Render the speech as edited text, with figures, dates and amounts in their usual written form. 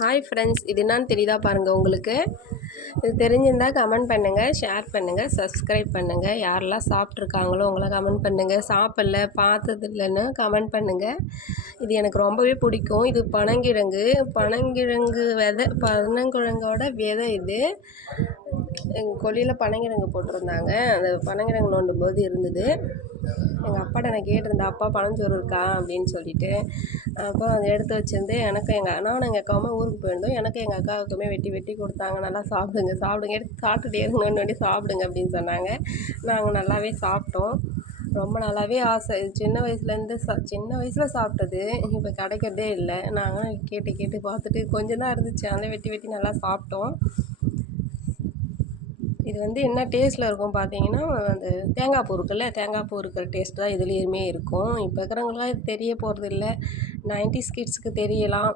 Hi friends, இது என்னான்னு தெரியுதா பாருங்கள். உங்களுக்கு இது தெரிஞ்சிருந்தால் கமெண்ட் பண்ணுங்கள், ஷேர் பண்ணுங்கள், சப்ஸ்கிரைப் பண்ணுங்கள். யாரெல்லாம் சாப்பிட்ருக்காங்களோ அவங்கள கமெண்ட் பண்ணுங்கள். சாப்பிடல பார்த்தது இல்லைன்னு கமெண்ட் பண்ணுங்கள். இது எனக்கு ரொம்பவே பிடிக்கும். இது பனங்கிழங்கு விதை, பனங்கிழங்கோட விதை இது. எங்கள் கொல்லையில் பனங்கிழங்கு போட்டிருந்தாங்க. அந்த பனங்கிழங்கு நோண்டும் போது இருந்தது. எங்கள் அப்பாட்ட நான் கேட்டிருந்தேன், அப்பா பனஞ்சோறு இருக்கா அப்படின்னு சொல்லிட்டு. அப்போ அதை எடுத்து வச்சுருந்து நானும் எங்கள் அக்காவும் ஊருக்கு போயிருந்தோம். எனக்கு எங்கள் அக்காவுக்குமே வெட்டி வெட்டி கொடுத்தாங்க. நல்லா சாப்பிடுங்க எடுத்து சாப்பிட்டுட்டே இருங்க, சாப்பிடுங்க அப்படின்னு சொன்னாங்க. நாங்கள் நல்லாவே சாப்பிட்டோம். ரொம்ப நல்லாவே ஆசை. சின்ன வயசில் சாப்பிட்டது இப்போ கிடைக்கிறதே இல்லை. நாங்கள் கேட்டு பார்த்துட்டு கொஞ்சம் தான் இருந்துச்சு, அதை வெட்டி நல்லா சாப்பிட்டோம். இது என்ன டேஸ்ட்டில் இருக்கும் பார்த்தீங்கன்னா, அந்த தேங்காய் பூ இருக்குல்ல, தேங்காய் பூ இருக்கிற டேஸ்ட் தான் இதுலேயுமே இருக்கும். இப்போ இருக்கிறவங்களாம் இது தெரிய போகிறதில்ல. 90s கிட்ஸுக்கு தெரியலாம்.